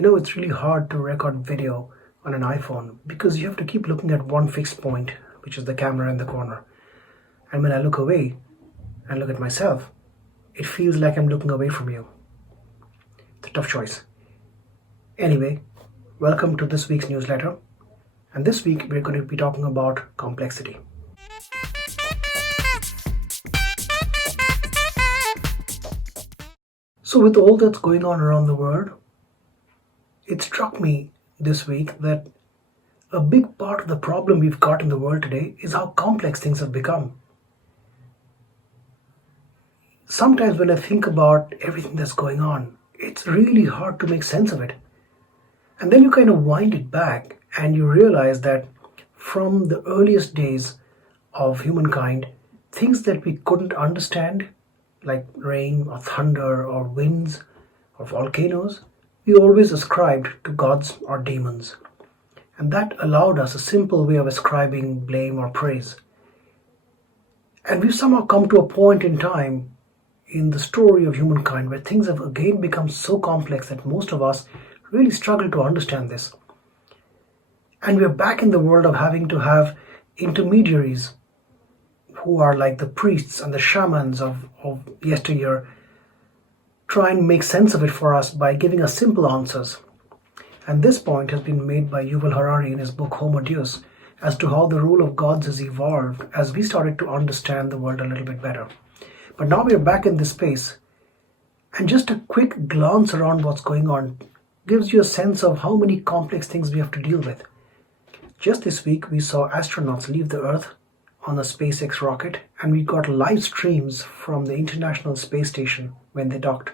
It's really hard to record video on an iPhone because you have to keep looking at one fixed point, which is the camera in the corner. And when I look away and look at myself, it feels like I'm looking away from you. It's a tough choice. Anyway, welcome to this week's newsletter. And this week we're going to be talking about complexity. So, with all that's going on around the world, it struck me this week that a big part of the problem we've got in the world today is how complex things have become. Sometimes when I think about everything that's going on, it's really hard to make sense of it. And then you kind of wind it back and you realize that from the earliest days of humankind, things that we couldn't understand, like rain or thunder or winds or volcanoes, we always ascribed to gods or demons. And that allowed us a simple way of ascribing blame or praise. And we've somehow come to a point in time in the story of humankind where things have again become so complex that most of us really struggle to understand this. And we're back in the world of having to have intermediaries who are like the priests and the shamans of yesteryear try and make sense of it for us by giving us simple answers. And this point has been made by Yuval Harari in his book Homo Deus as to how the rule of gods has evolved as we started to understand the world a little bit better. But now we're back in this space, and just a quick glance around what's going on gives you a sense of how many complex things we have to deal with. Just this week we saw astronauts leave the Earth on a SpaceX rocket, and we got live streams from the International Space Station when they docked.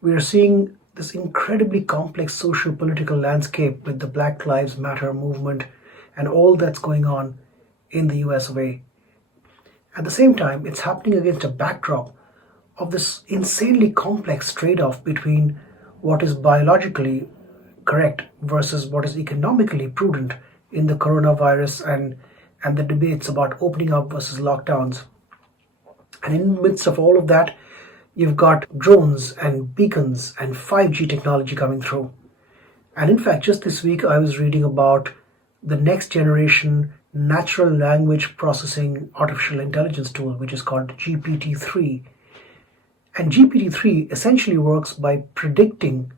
We are seeing this incredibly complex social political landscape with the Black Lives Matter movement and all that's going on in the US of A. At the same time, it's happening against a backdrop of this insanely complex trade-off between what is biologically correct versus what is economically prudent in the coronavirus and the debates about opening up versus lockdowns. And in the midst of all of that, you've got drones and beacons and 5G technology coming through. And in fact, just this week I was reading about the next generation natural language processing artificial intelligence tool, which is called GPT-3. And GPT-3 essentially works by predicting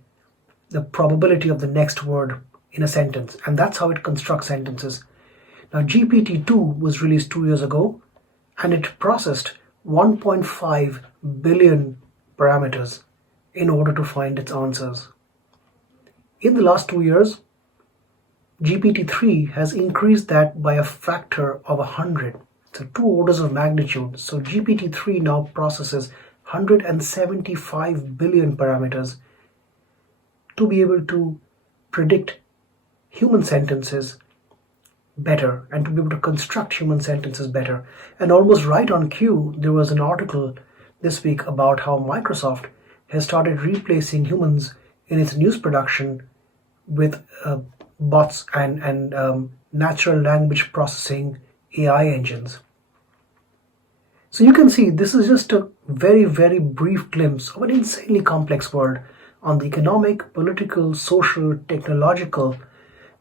the probability of the next word in a sentence. And that's how it constructs sentences. Now, GPT-2 was released 2 years ago, and it processed 1.5 billion parameters in order to find its answers. In the last 2 years, GPT-3 has increased that by a factor of 100, so 2 orders of magnitude. So GPT-3 now processes 175 billion parameters to be able to predict human sentences better and to be able to construct human sentences better. And almost right on cue, there was an article this week about how Microsoft has started replacing humans in its news production with bots and natural language processing AI engines. So you can see this is just a very, very brief glimpse of an insanely complex world on the economic, political, social, technological,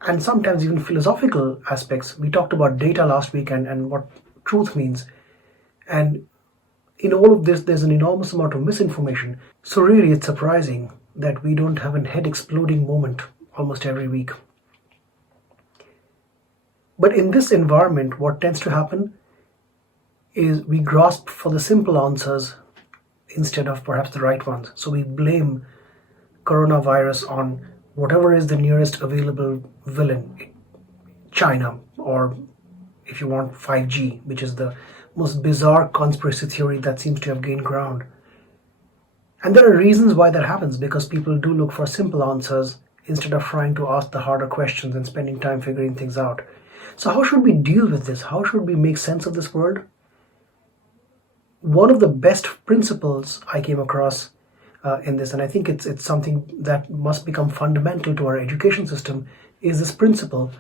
and sometimes even philosophical aspects. We talked about data last week and what truth means. And in all of this, there's an enormous amount of misinformation. So really, it's surprising that we don't have a head exploding moment almost every week. But in this environment, what tends to happen is we grasp for the simple answers instead of perhaps the right ones. So we blame coronavirus on whatever is the nearest available villain, China, or if you want 5G, which is the most bizarre conspiracy theory that seems to have gained ground. And there are reasons why that happens, because people do look for simple answers instead of trying to ask the harder questions and spending time figuring things out. So how should we deal with this? How should we make sense of this world? One of the best principles I came across in this, and I think it's something that must become fundamental to our education system, is this principle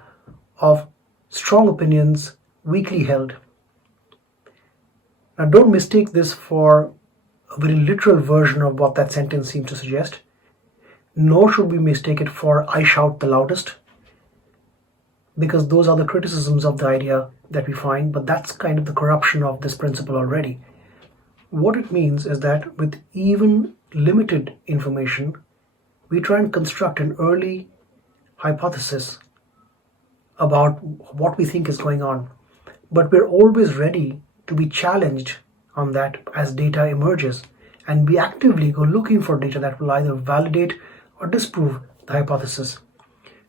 of strong opinions weakly held. Now, don't mistake this for a very literal version of what that sentence seems to suggest. nor should we mistake it for I shout the loudest, because those are the criticisms of the idea that we find, but that's kind of the corruption of this principle already. What it means is that with even limited information, we try and construct an early hypothesis about what we think is going on. But we're always ready to be challenged on that as data emerges, and we actively go looking for data that will either validate or disprove the hypothesis.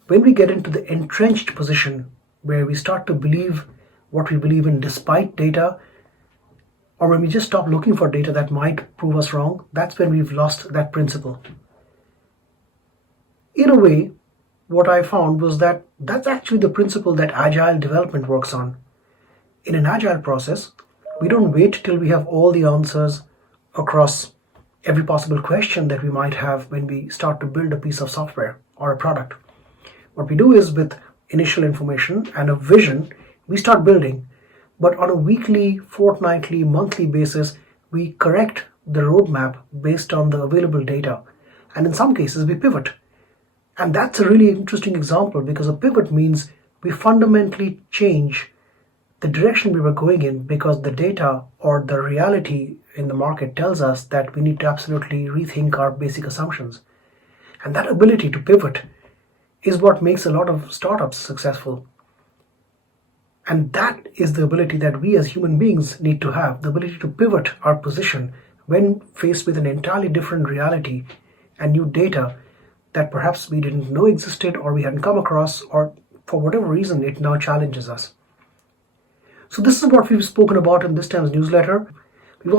When we get into the entrenched position where we start to believe what we believe in despite data, or when we just stop looking for data that might prove us wrong, that's when we've lost that principle. In a way, what I found was that that's actually the principle that agile development works on. In an agile process, we don't wait till we have all the answers across every possible question that we might have when we start to build a piece of software or a product. What we do is, with initial information and a vision, we start building. But on a weekly, fortnightly, monthly basis, we correct the roadmap based on the available data. And in some cases, we pivot. And that's a really interesting example, because a pivot means we fundamentally change the direction we were going in because the data or the reality in the market tells us that we need to absolutely rethink our basic assumptions. And that ability to pivot is what makes a lot of startups successful. And that is the ability that we as human beings need to have, the ability to pivot our position when faced with an entirely different reality and new data that perhaps we didn't know existed or we hadn't come across, or for whatever reason it now challenges us. So this is what we've spoken about in this time's newsletter.